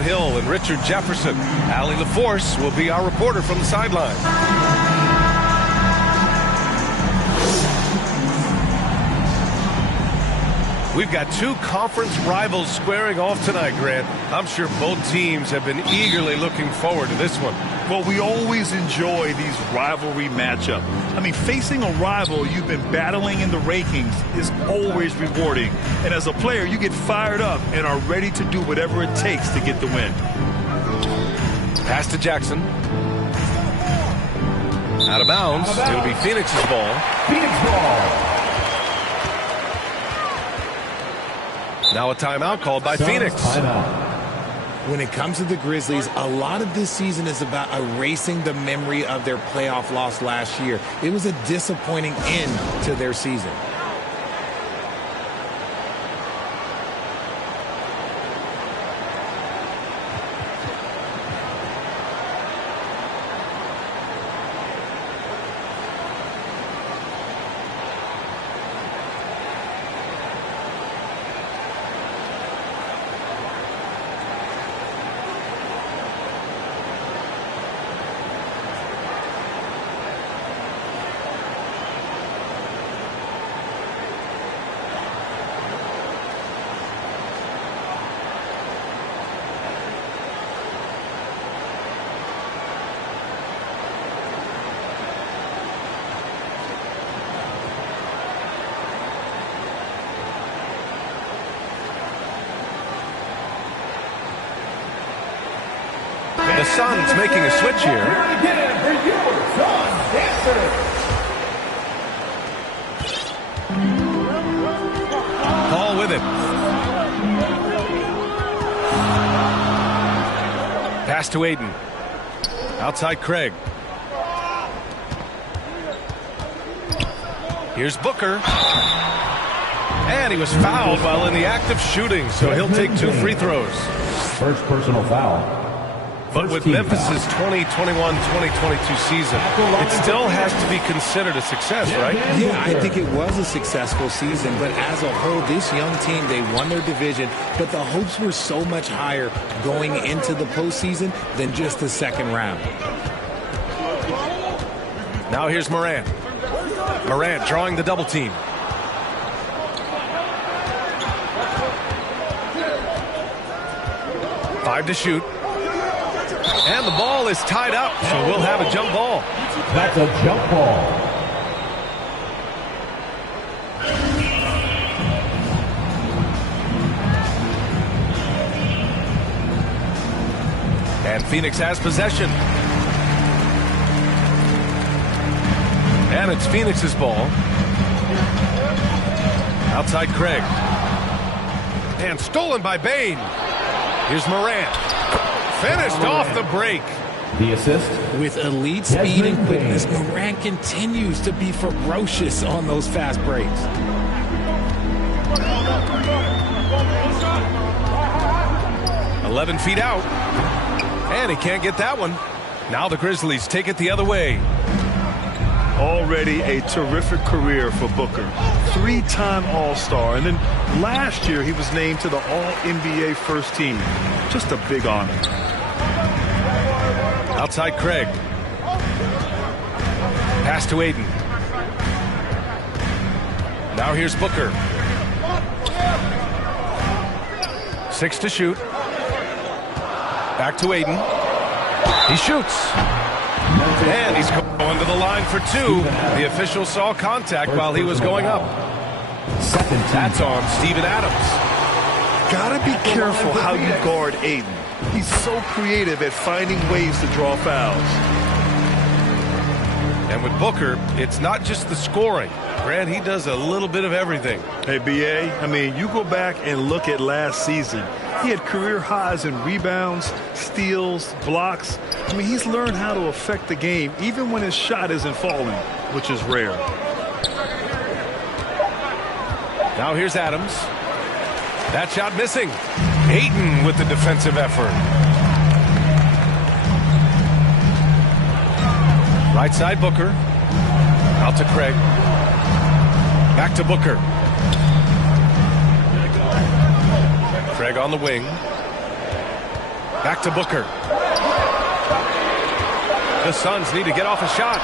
Hill and Richard Jefferson. Allie LaForce will be our reporter from the sideline. We've got two conference rivals squaring off tonight, Grant. I'm sure both teams have been eagerly looking forward to this one. Well, we always enjoy these rivalry matchups. I mean, facing a rival you've been battling in the rankings is always rewarding. And as a player, you get fired up and are ready to do whatever it takes to get the win. Pass to Jackson. Out of bounds. It'll be Phoenix's ball. Phoenix ball. Now a timeout called by Phoenix. When it comes to the Grizzlies, a lot of this season is about erasing the memory of their playoff loss last year. It was a disappointing end to their season. The Suns making a switch here. Paul with it. Pass to Aiden. Outside Craig. Here's Booker. And he was fouled while in the act of shooting, so he'll take 2 free throws. First personal foul. But with Memphis' 2021-2022 season, it still has to be considered a success, right? Yeah, I think it was a successful season, but as a whole, this young team, they won their division, but the hopes were so much higher going into the postseason than just the second round. Now here's Morant. Morant drawing the double team. Five to shoot. And the ball is tied up, so we'll have a jump ball. That's a jump ball. And Phoenix has possession. And it's Phoenix's ball. Outside Craig. And stolen by Bane. Here's Morant. Finished off the break. The assist. With elite speed and quickness, Morant continues to be ferocious on those fast breaks. "11 feet out. And he can't get that one. Now the Grizzlies take it the other way. Already a terrific career for Booker. 3-time All-Star. And then last year he was named to the All-NBA first team. Just a big honor. Outside Craig. Pass to Aiden. Now here's Booker. 6 to shoot. Back to Aiden. He shoots. And he's going to the line for 2. The official saw contact while he was going up. That's on Steven Adams. Gotta be careful how you guard Aiden. He's so creative at finding ways to draw fouls. And with Booker, it's not just the scoring. Grant, he does a little bit of everything. Hey, B.A., I mean, you go back and look at last season. He had career highs in rebounds, steals, blocks. I mean, he's learned how to affect the game even when his shot isn't falling, which is rare. Now here's Adams. That shot missing. Ayton with the defensive effort. Right side Booker. Out to Craig. Back to Booker. Craig on the wing. Back to Booker. The Suns need to get off a shot.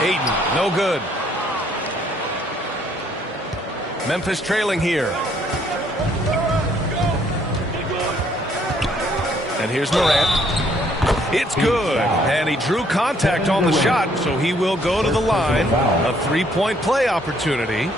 Ayton, no good. Memphis trailing here. And here's Morant. It's good. And he drew contact on the shot, so he will go to the line. A three-point play opportunity.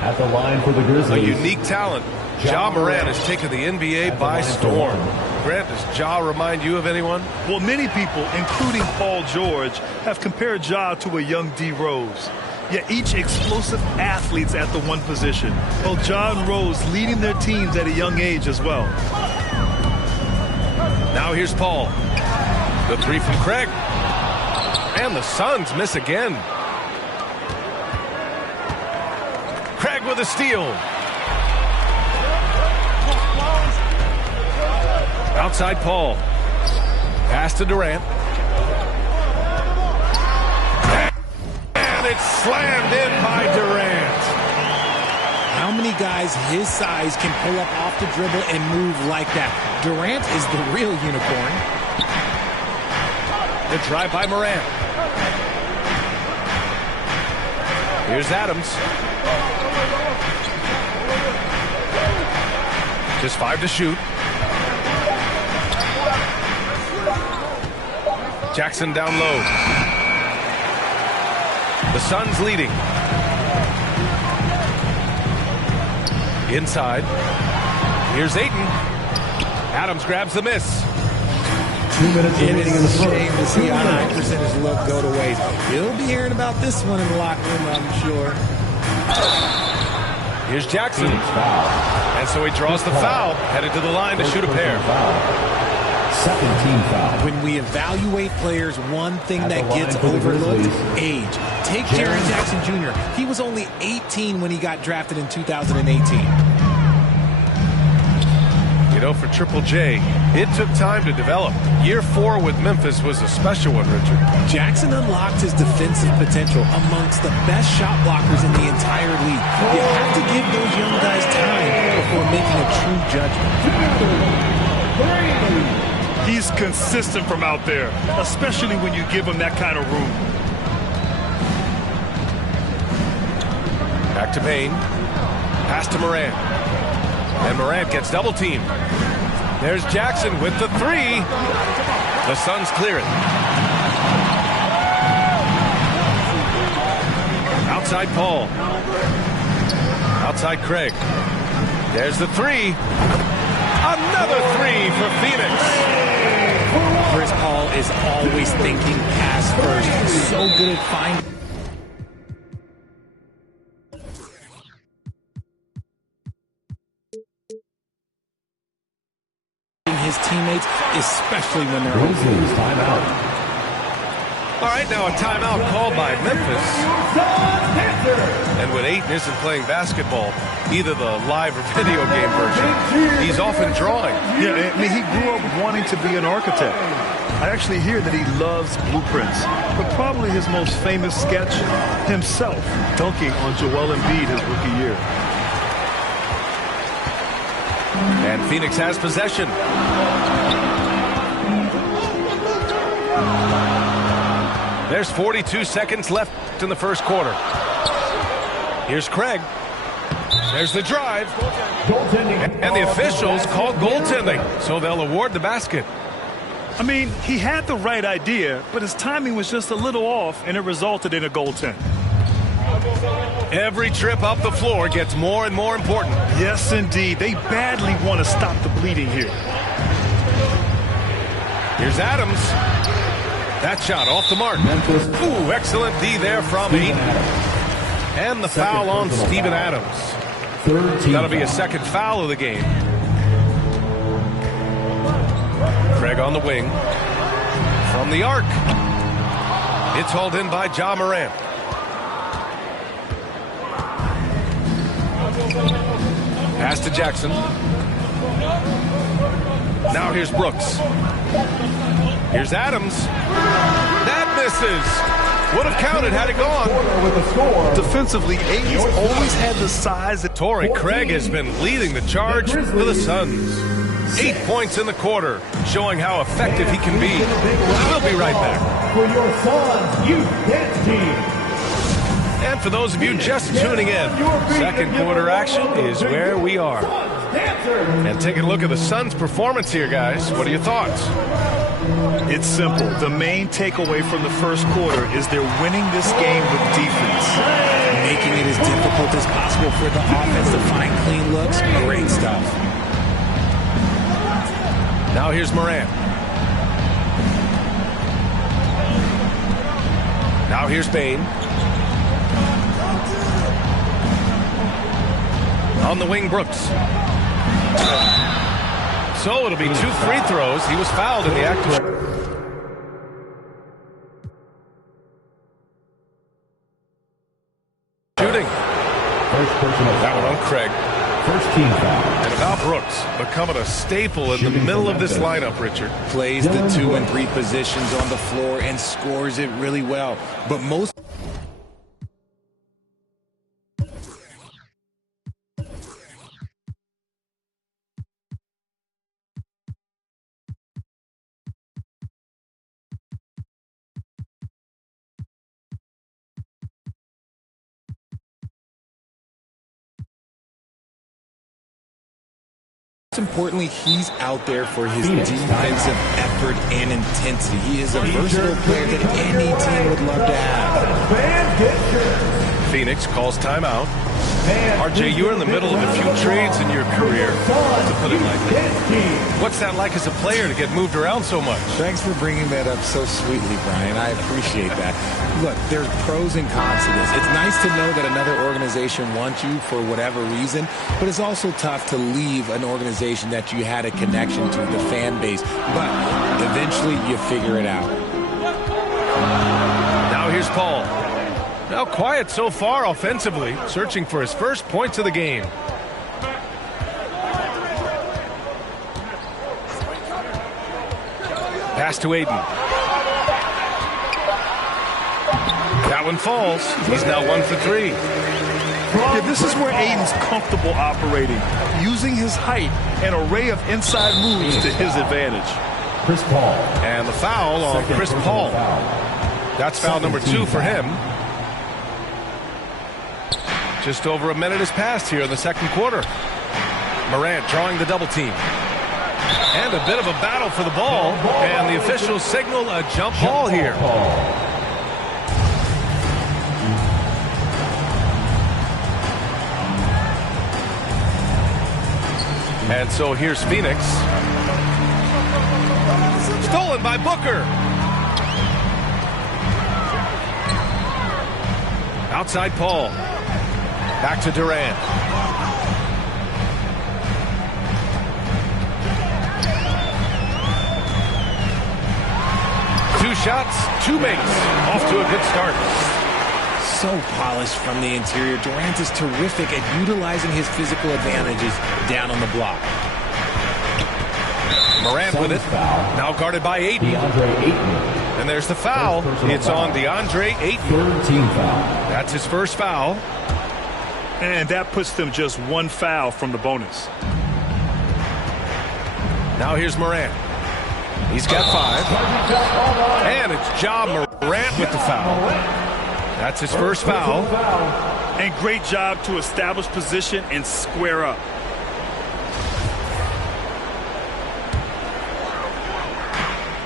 At the line for the Grizzlies. A unique talent. Ja Morant has taken the NBA by storm. Grant, does Ja remind you of anyone? Well, many people, including Paul George, have compared Ja to a young D. Rose. Yet each explosive athletes at the one position. Both Ja and Rose leading their teams at a young age as well. Now here's Paul. The three from Craig. And the Suns miss again. Craig with a steal. Outside Paul. Pass to Durant. And it's slammed in by Durant. How many guys his size can pull up off the dribble and move like that? Durant is the real unicorn. The drive by Morant. Here's Adams. Just 5 to shoot. Jackson down low. The Suns leading. Inside. Here's Ayton. Adams grabs the miss. 2 minutes remaining in the first. It's a shame to see a high percentage look go to waste. You'll be hearing about this one in the locker room, I'm sure. Here's Jackson. And so he draws the foul. Headed to the line to shoot a pair. Second team foul. When we evaluate players, one thing that gets overlooked, age. Take Jaren Jackson Jr. He was only 18 when he got drafted in 2018. You know, for Triple J, it took time to develop. Year 4 with Memphis was a special one, Richard. Jackson unlocked his defensive potential amongst the best shot blockers in the entire league. You have to give those young guys time before making a true judgment. He's consistent from out there, especially when you give him that kind of room. Back to Payne. Pass to Morant. And Morant gets double teamed. There's Jackson with the three. The Suns clear it. Outside Paul. Outside Craig. There's the three. Another three for Phoenix. Chris Paul is always thinking pass first. He's so good at finding his teammates, especially when they're open. Grizzlies timeout. All right, now a timeout called by Memphis. And when Ayton isn't playing basketball, either the live or video game version, he's often drawing. Yeah, I mean, he grew up wanting to be an architect. I actually hear that he loves blueprints, but probably his most famous sketch, himself dunking on Joel Embiid his rookie year. And Phoenix has possession. There's 42 seconds left in the first quarter. Here's Craig. There's the drive. And the officials call goaltending, so they'll award the basket. I mean, he had the right idea, but his timing was just a little off, and it resulted in a goaltend. Every trip up the floor gets more and more important. Yes, indeed. They badly want to stop the bleeding here. Here's Adams. That shot off the mark. Ooh, excellent D there from Ayton. And the foul on Steven Adams. That'll be a second foul of the game. Craig on the wing. From the arc. It's hauled in by Ja Morant. Pass to Jackson. Now here's Brooks. Here's Adams. That misses. Would have counted had it gone. Defensively, Ayton's always had the size. Torrey Craig has been leading the charge for the Suns. 8 points in the quarter, showing how effective he can be. We'll be right back. For your Suns Youth Dance Team. And for those of you just tuning in, second quarter action is where we are. And taking a look at the Suns' performance here, guys. What are your thoughts? It's simple. The main takeaway from the first quarter is they're winning this game with defense. Making it as difficult as possible for the offense to find clean looks. Great stuff. Now here's Morant. Now here's Bane. On the wing, Brooks. So it'll be 2 free throws. He was fouled in the act of shooting. First personal That one on Craig. First team foul. And Val Brooks becoming a staple in the middle of this lineup, Richard. Plays the 2 and 3 positions on the floor and scores it really well. But most importantly, he's out there for his defensive effort and intensity. He is a versatile player that any team would love to have. Phoenix calls timeout. RJ, you're in the middle of a few trades in your career, to put it lightly. What's that like as a player to get moved around so much? Thanks for bringing that up so sweetly, Brian. I appreciate that. Look, there's pros and cons to this. It's nice to know that another organization wants you for whatever reason, but it's also tough to leave an organization that you had a connection to, the fan base. But eventually you figure it out. Now here's Paul. Now quiet so far offensively, searching for his first points of the game. Pass to Aiden. That one falls. He's now 1 for 3. Yeah, this is where Aiden's comfortable operating, using his height and array of inside moves to his advantage. Chris Paul. And the foul on Chris Paul. That's foul number 2 for him. Just over a minute has passed here in the second quarter. Morant drawing the double team. And a bit of a battle for the ball. And the officials signal a jump ball here. And so here's Phoenix. Stolen by Booker. Outside Paul. Back to Durant. Two shots, 2 makes. Off to a good start. So polished from the interior. Durant is terrific at utilizing his physical advantages down on the block. Morant with it. Now guarded by Ayton. DeAndre Ayton. And there's the foul. It's on DeAndre Ayton. Third team foul. That's his first foul. And that puts them just 1 foul from the bonus. Now here's Morant. He's got 5. And it's Ja Morant with the foul. That's his first foul. And great job to establish position and square up.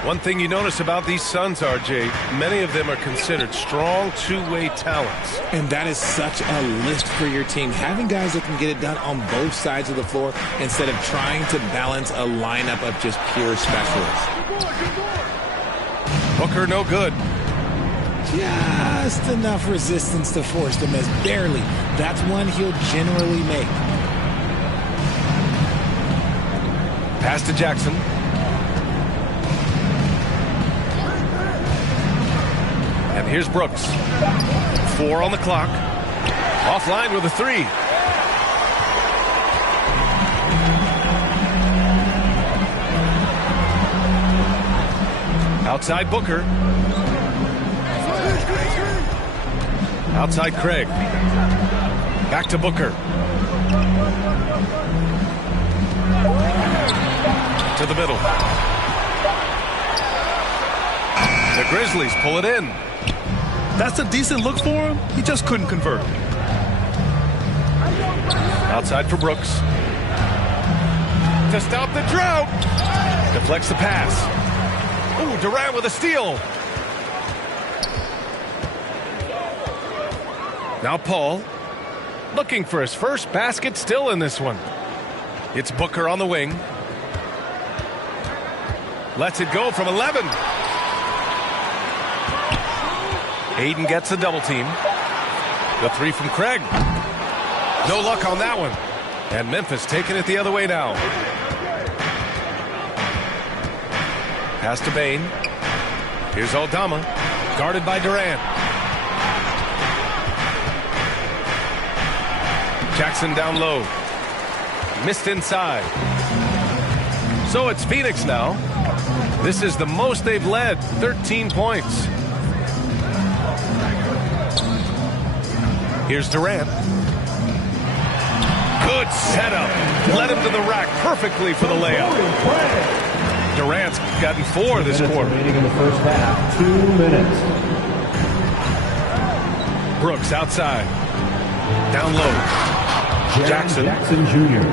One thing you notice about these Suns, RJ, many of them are considered strong two-way talents. And that is such a lift for your team. Having guys that can get it done on both sides of the floor instead of trying to balance a lineup of just pure specialists. Booker no good. Just enough resistance to force the miss. Barely. That's one he'll generally make. Pass to Jackson. And here's Brooks. 4 on the clock. Offline with a 3. Outside Booker. Outside Craig. Back to Booker. to the middle. The Grizzlies pull it in. That's a decent look for him. He just couldn't convert. Outside for Brooks. To stop the drought. Deflects the pass. Ooh, Durant with a steal. Now Paul. Looking for his first basket still in this one. It's Booker on the wing. Lets it go from 11. Aiden gets a double team. The three from Craig. No luck on that one. And Memphis taking it the other way now. Pass to Bain. Here's Aldama. Guarded by Durant. Jackson down low. Missed inside. So it's Phoenix now. This is the most they've led. 13 points. Here's Durant. Good setup. Led him to the rack perfectly for the layup. Durant's gotten 4 this quarter. Remaining in the first half. 2 minutes. Brooks outside. Down low. Jackson. Jackson Jr.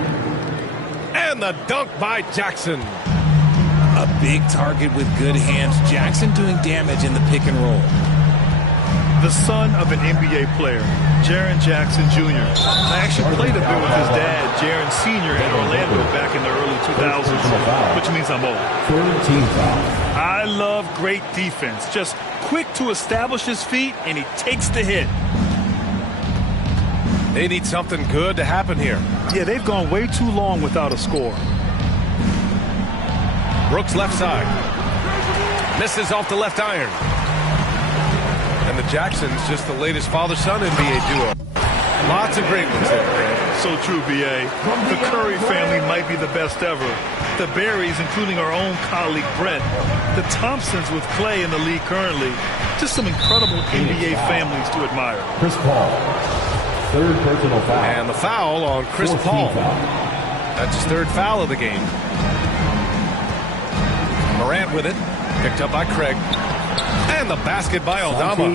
And the dunk by Jackson. A big target with good hands. Jackson doing damage in the pick and roll. The son of an NBA player, Jaren Jackson Jr. I actually played a bit with his dad, Jaren Sr. in Orlando back in the early 2000s, which means I'm old. Third team foul. I love great defense. Just quick to establish his feet, and he takes the hit. They need something good to happen here. Yeah, they've gone way too long without a score. Brooks left side. Misses off the left iron. And the Jacksons just the latest father-son NBA duo. Lots of great ones there. So true, B.A. The Curry family might be the best ever. The Berries, including our own colleague Brett. The Thompsons with Clay in the league currently. Just some incredible NBA families to admire. Chris Paul. Third personal foul. And the foul on Chris Fourth Paul. team foul. That's his third foul of the game. Morant with it. Picked up by Craig. And the basket by Aldama.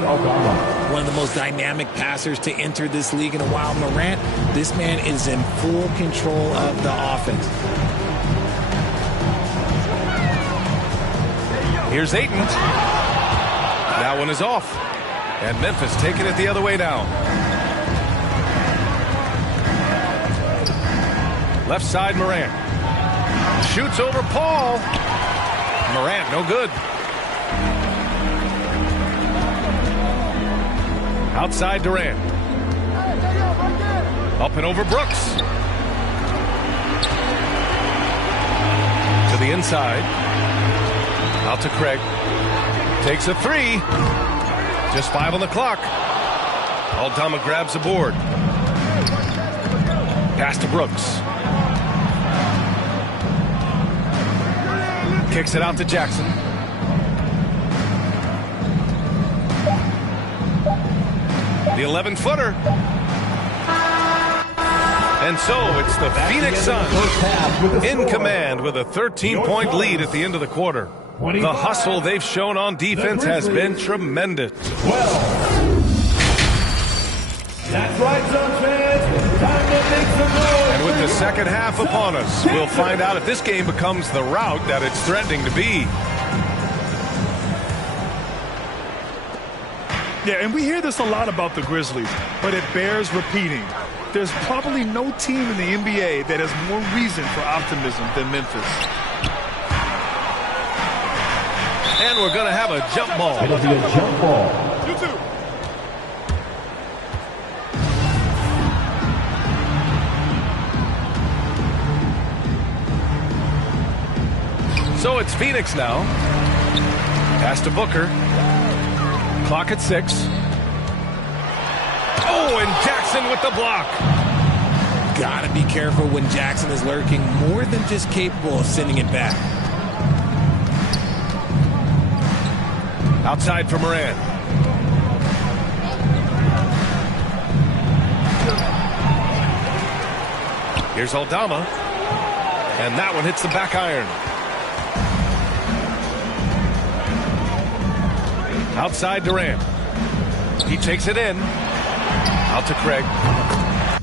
One of the most dynamic passers to enter this league in a while. Morant, this man is in full control of the offense. Here's Ayton. That one is off. And Memphis taking it the other way now. Left side, Morant. Shoots over Paul. Morant, no good. Outside Durant. Up and over Brooks. To the inside. Out to Craig. Takes a three. Just 5 on the clock. Aldama grabs the board. Pass to Brooks. Kicks it out to Jackson. The 11-footer. And so it's the Phoenix Suns in command with a 13-point lead at the end of the quarter. The hustle they've shown on defense has been tremendous. That's right, Suns fans. Time to make some noise. And with the second half upon us, we'll find out if this game becomes the rout that it's threatening to be. Yeah, and we hear this a lot about the Grizzlies, but it bears repeating. There's probably no team in the NBA that has more reason for optimism than Memphis. And we're going to have a jump ball. It'll be a jump ball. You too. So it's Phoenix now. Pass to Booker. Clock at 6. Oh, and Jackson with the block. Gotta be careful when Jackson is lurking, more than just capable of sending it back. Outside for Morant. Here's Aldama. And that one hits the back iron. Outside Durant. He takes it in. Out to Craig.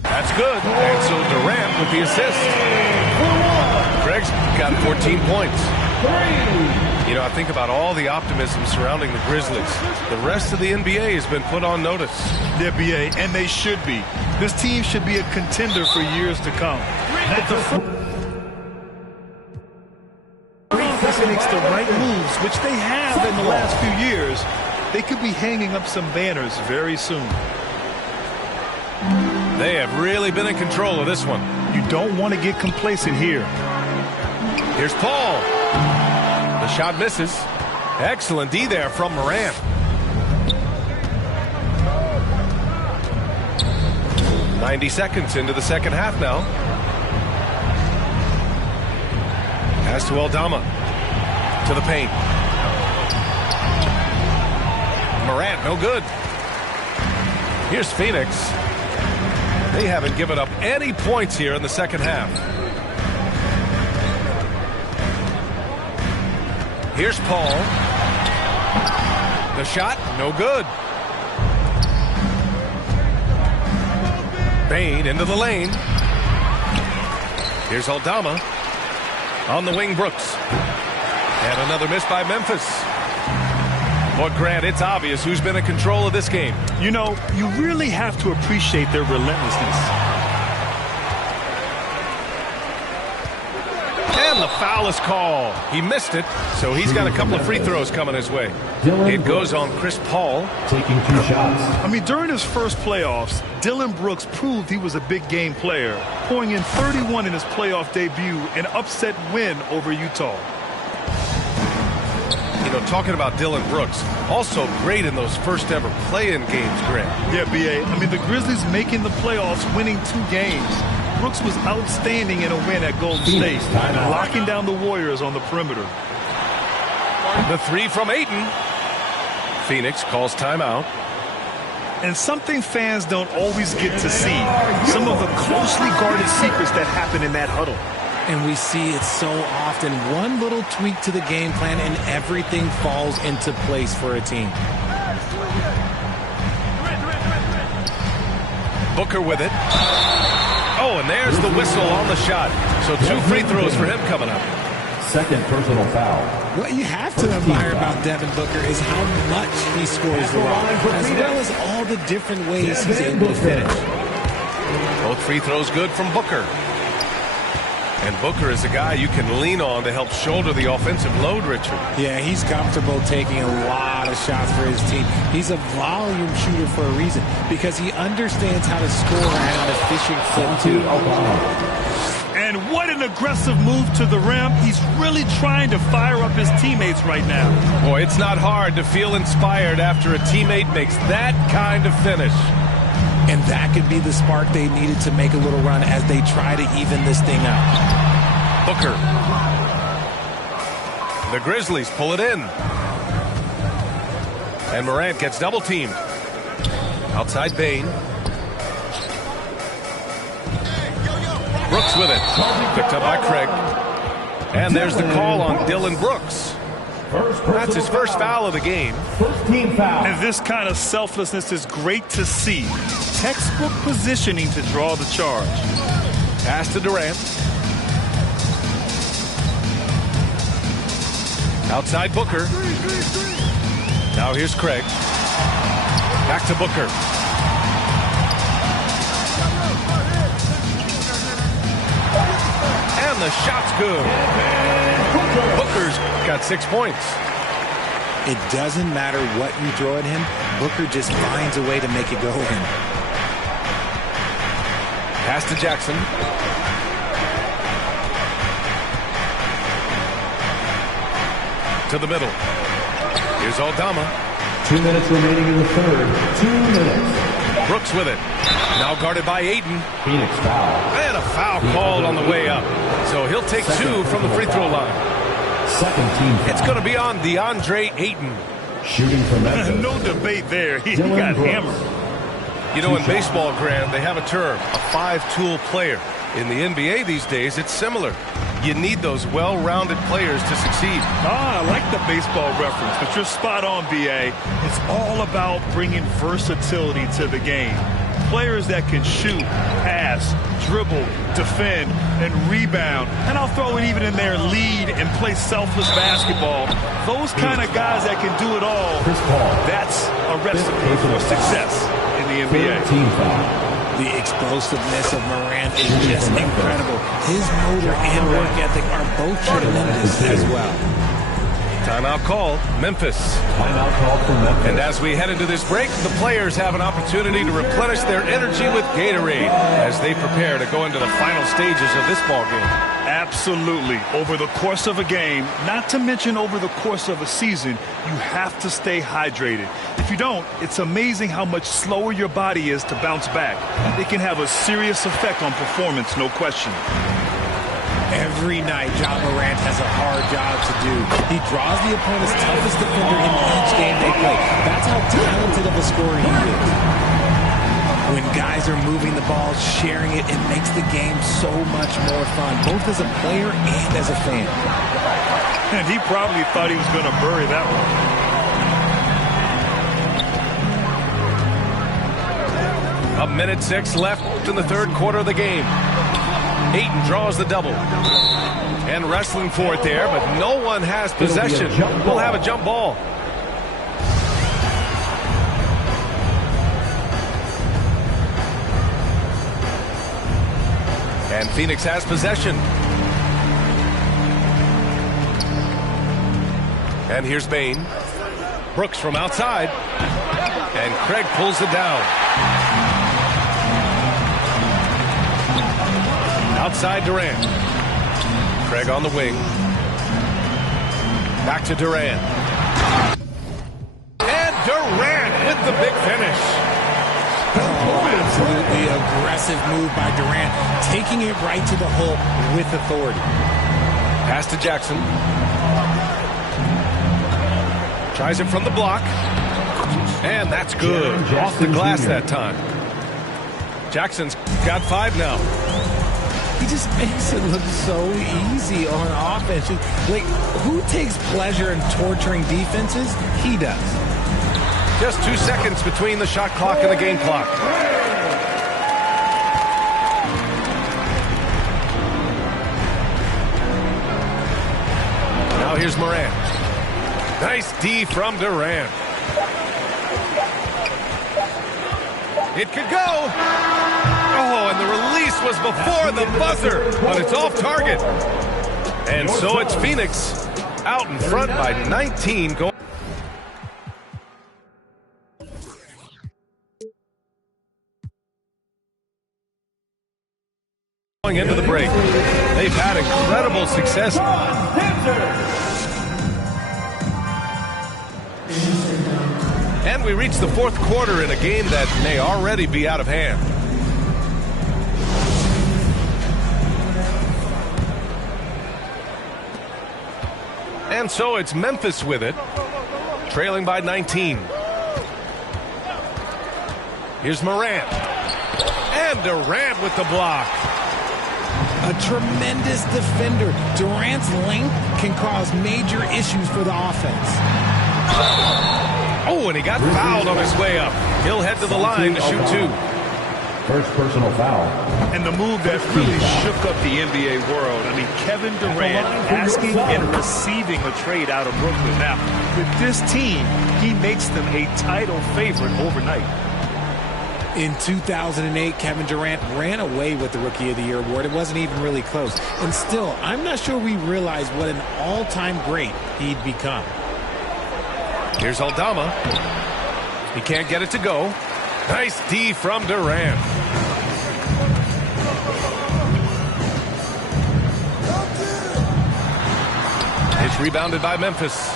That's good. And so Durant with the assist. Craig's got 14 points. You know, I think about all the optimism surrounding the Grizzlies. The rest of the NBA has been put on notice. The NBA, and they should be. This team should be a contender for years to come. If it makes the right moves, which they have in the last few years, they could be hanging up some banners very soon. They have really been in control of this one. You don't want to get complacent here. Here's Paul. The shot misses. Excellent D there from Morant. "90 seconds into the second half now. Pass to Aldama. To the paint. Morant, no good. Here's Phoenix. They haven't given up any points here in the second half. Here's Paul. The shot, no good. Bane into the lane. Here's Aldama. On the wing, Brooks. And another miss by Memphis. But Grant, it's obvious who's been in control of this game. You know, you really have to appreciate their relentlessness. And the foul is called. He missed it, so he's got a couple of free throws coming his way. It goes on Chris Paul. Taking 2 shots. I mean, during his first playoffs, Dillon Brooks proved he was a big game player, pouring in 31 in his playoff debut, an upset win over Utah. You know, talking about Dillon Brooks, also great in those first ever play-in games, Grant. Yeah, B.A. I mean, the Grizzlies making the playoffs, winning 2 games. Brooks was outstanding in a win at Golden State, locking down the Warriors on the perimeter. The 3 from Ayton. Phoenix calls timeout. And something fans don't always get to see, some of the closely guarded secrets that happen in that huddle. And we see it so often. One little tweak to the game plan and everything falls into place for a team. Booker with it. Oh, and there's the whistle on the shot. So 2 free throws for him coming up. Second personal foul. What you have to admire about Devin Booker is how much he scores the rock, as well as all the different ways he's able to finish. Both free throws good from Booker. And Booker is a guy you can lean on to help shoulder the offensive load, Richard. Yeah, he's comfortable taking a lot of shots for his team. He's a volume shooter for a reason, because he understands how to score at an efficient clip, too. And what an aggressive move to the rim. He's really trying to fire up his teammates right now. Boy, it's not hard to feel inspired after a teammate makes that kind of finish. And that could be the spark they needed to make a little run as they try to even this thing out. Booker. The Grizzlies pull it in. And Morant gets double teamed. Outside Bane. Brooks with it. Picked up by Craig. And there's the call on Dillon Brooks. That's his first foul of the game. First team foul. And this kind of selflessness is great to see. Textbook positioning to draw the charge. Pass to Durant. Outside Booker. Now here's Craig. Back to Booker. And the shot's good. Booker's got 6 points. It doesn't matter what you throw at him. Booker just finds a way to make it go in. Pass to Jackson. To the middle. Here's Aldama. 2 minutes remaining in the third. 2 minutes. Brooks with it. Now guarded by Ayton. Phoenix foul. And a foul called on the way up. So he'll take 2 from the free throw line. Second team foul. It's going to be on DeAndre Ayton. Shooting from Memphis. No debate there. He Dillon got Brooks. hammered. You know, in baseball, Grant, they have a term, a 5-tool player. In the NBA these days, it's similar. You need those well-rounded players to succeed. I like the baseball reference, but you're spot on, B.A. It's all about bringing versatility to the game. Players that can shoot, pass, dribble, defend, and rebound. And I'll throw it even in there, lead and play selfless basketball. Those kind of guys that can do it all, that's a recipe for success in the NBA. The explosiveness of Morant is just incredible. His motor and work ethic are both tremendous as well. Timeout called, Memphis. Timeout called for Memphis. And as we head into this break, the players have an opportunity to replenish their energy with Gatorade as they prepare to go into the final stages of this ball game. Absolutely. Over the course of a game, not to mention over the course of a season, you have to stay hydrated. If you don't, it's amazing how much slower your body is to bounce back. It can have a serious effect on performance, no question. Every night, Ja Morant has a hard job to do. He draws the opponent's toughest defender in each game they play. That's how talented of a scorer he is. When guys are moving the ball, sharing it, it makes the game so much more fun, both as a player and as a fan. And he probably thought he was going to bury that one. 1:06 left in the third quarter of the game. Ayton draws the double. And wrestling for it there, but no one has possession. We'll have a jump ball. And Phoenix has possession. And here's Bane. Brooks from outside. And Craig pulls it down. Outside Durant. Craig on the wing. Back to Durant. And Durant with the big finish. Oh, absolutely aggressive move by Durant, taking it right to the hole with authority. Pass to Jackson. Tries it from the block. And that's good. Off the glass that time. Jackson's got 5 now. He just makes it look so easy on offense. Like, who takes pleasure in torturing defenses? He does. Just 2 seconds between the shot clock and the game clock. Now here's Morant. Nice D from Durant. It could go. Oh, and the release was before the buzzer, but it's off target. And so it's Phoenix out in front by 19 going. Going into the break. They've had incredible success. And we reach the fourth quarter in a game that may already be out of hand. And so it's Memphis with it, trailing by 19. Here's Morant. And Durant with the block. A tremendous defender. Durant's length can cause major issues for the offense. Oh, and he got fouled on his way up. He'll head to the line to shoot 2. First personal foul. And the move that really shook up the NBA world. I mean, Kevin Durant asking and receiving a trade out of Brooklyn. Now, with this team, he makes them a title favorite overnight. In 2008, Kevin Durant ran away with the Rookie of the Year award. It wasn't even really close. And still, I'm not sure we realize what an all-time great he'd become. Here's Aldama. He can't get it to go. Nice D from Durant. It's rebounded by Memphis.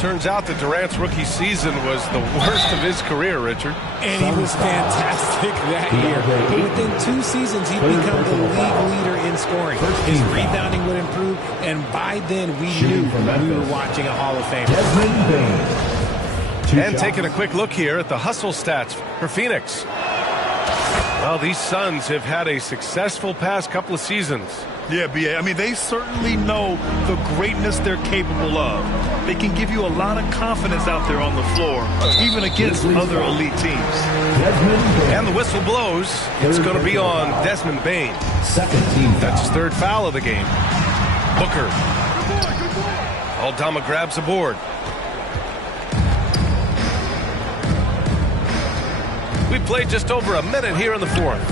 Turns out that Durant's rookie season was the worst of his career, Richard. And he was fantastic that year. But within 2 seasons, he'd become the league leader in scoring. His rebounding would improve, and by then we knew we were watching a Hall of Famer. And taking a quick look here at the hustle stats for Phoenix. Well, these Suns have had a successful past couple of seasons. Yeah, B.A. I mean, they certainly know the greatness they're capable of. They can give you a lot of confidence out there on the floor, even against other elite teams. And the whistle blows. It's going to be on Desmond Bane. Second team. That's his third foul of the game. Booker. Aldama grabs the board. We played just over a minute here in the fourth.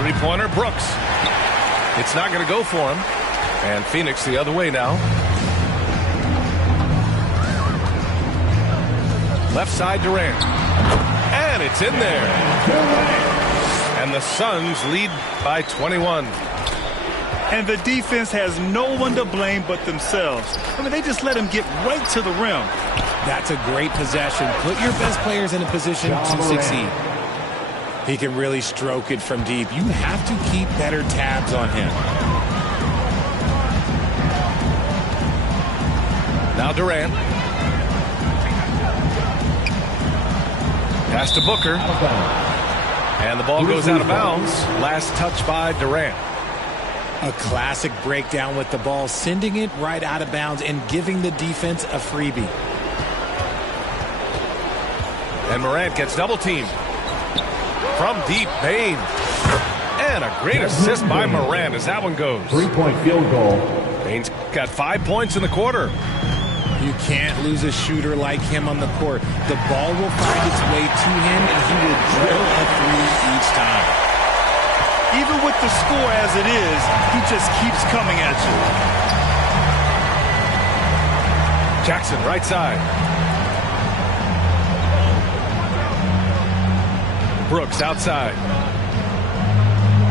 Three-pointer, Brooks. It's not going to go for him. And Phoenix the other way now. Left side, Durant. And it's in there. And the Suns lead by 21. And the defense has no one to blame but themselves. I mean, they just let him get right to the rim. That's a great possession. Put your best players in a position to succeed. He can really stroke it from deep. You have to keep better tabs on him. Now Durant. Pass to Booker. And the ball goes out of bounds. Last touch by Durant. A classic breakdown with the ball, sending it right out of bounds and giving the defense a freebie. And Morant gets double teamed. From deep, Bane. And a great assist by Morant as that one goes. 3-point field goal. Bane's got 5 points in the quarter. You can't lose a shooter like him on the court. The ball will find its way to him, and he will drill a three each time. Even with the score as it is, he just keeps coming at you. Jackson, right side. Brooks outside.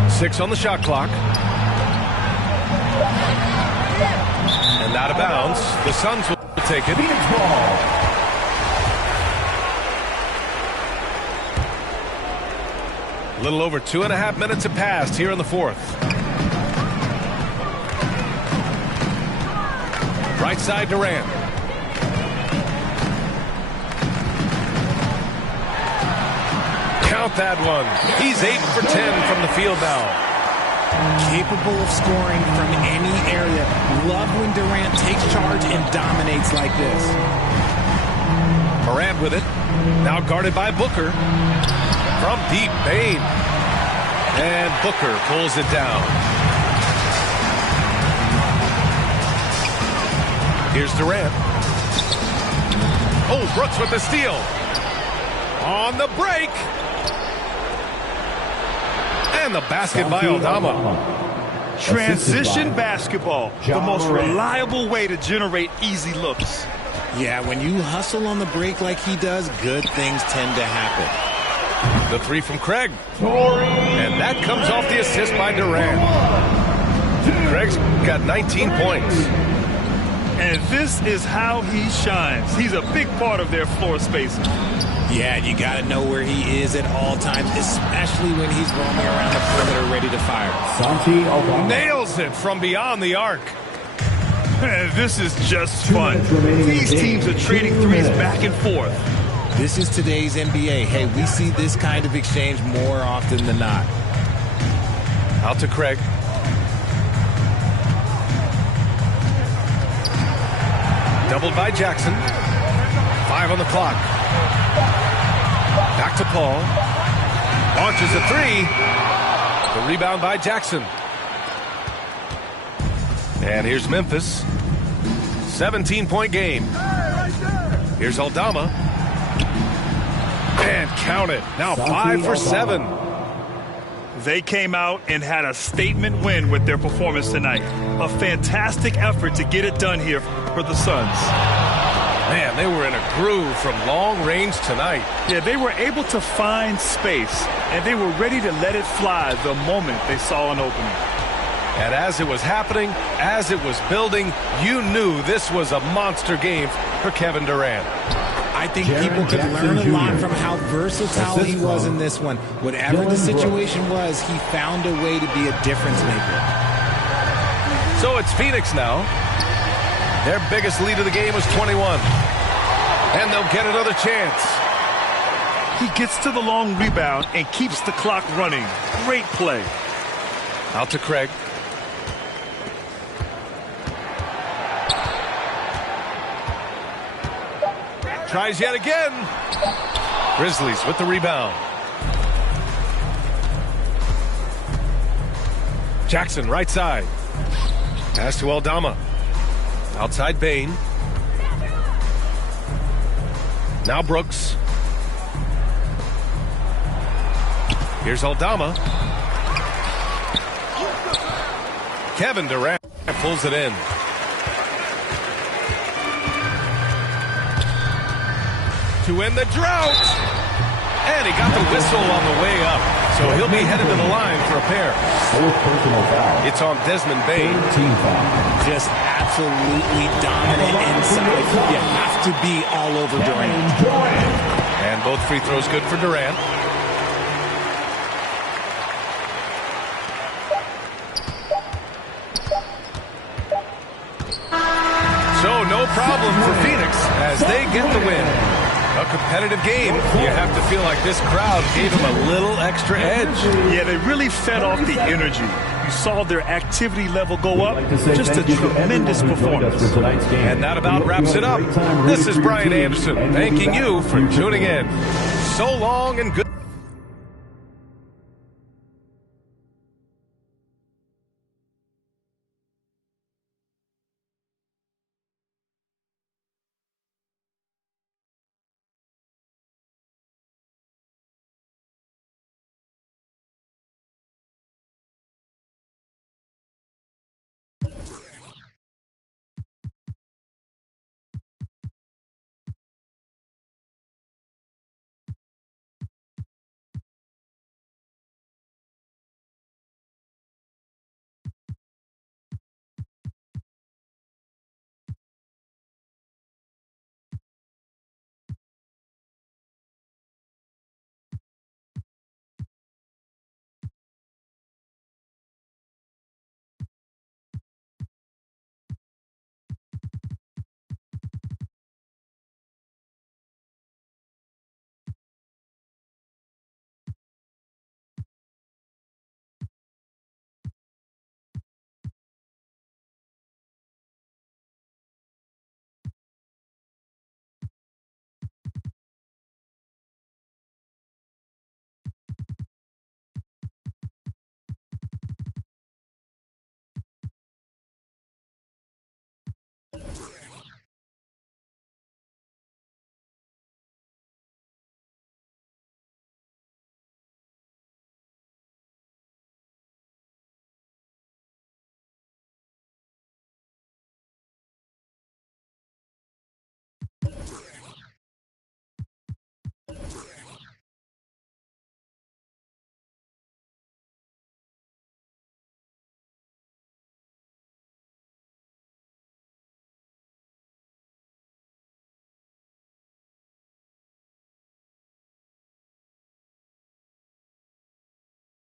6 on the shot clock. And out of bounds. The Suns will take it. Phoenix ball. A little over 2.5 minutes have passed here in the fourth. Right side, Durant. Count that one. He's 8 for 10 from the field now. Capable of scoring from any area. Love when Durant takes charge and dominates like this. Morant with it. Now guarded by Booker. From deep, Bane. And Booker pulls it down. Here's Durant. Oh, Brooks with the steal. On the break. And the basket by Aldama. Transition basketball, the most reliable way to generate easy looks. Yeah, when you hustle on the break like he does, good things tend to happen. The three from Craig. And that comes off the assist by Durant. Craig's got 19 points. And this is how he shines. He's a big part of their floor spacing. Yeah, you got to know where he is at all times, especially when he's roaming around the perimeter ready to fire. Santi Aldama. Nails it from beyond the arc. And this is just fun. These teams are trading threes back and forth. This is today's NBA. Hey, we see this kind of exchange more often than not. Out to Craig. Doubled by Jackson. 5 on the clock. Back to Paul. Launches a three. The rebound by Jackson. And here's Memphis. 17-point game. Here's Aldama. And count it. Now 5 for 7. They came out and had a statement win with their performance tonight. A fantastic effort to get it done here for the Suns. Man, they were in a groove from long range tonight. Yeah, they were able to find space, and they were ready to let it fly the moment they saw an opening. And as it was happening, as it was building, you knew this was a monster game for Kevin Durant. I think people could learn a lot from how versatile he was in this one. Whatever the situation was, he found a way to be a difference maker. So it's Phoenix now. Their biggest lead of the game was 21. And they'll get another chance. He gets to the long rebound and keeps the clock running. Great play. Out to Craig. Tries yet again. Grizzlies with the rebound. Jackson, right side. Pass to Aldama. Outside Bane. Now Brooks. Here's Aldama. Kevin Durant pulls it in. To end the drought. And he got the whistle on the way up. So he'll be headed to the line for a pair. It's on Desmond Bane. Just absolutely dominant inside. You have to be all over Durant. And both free throws good for Durant. So no problem for Phoenix as they get the win. A competitive game. You have to feel like this crowd gave them a little extra edge. Yeah, they really fed off the energy. You saw their activity level go up. Just a tremendous performance. And that about wraps it up. This is Brian Anderson thanking you for tuning in. So long and good.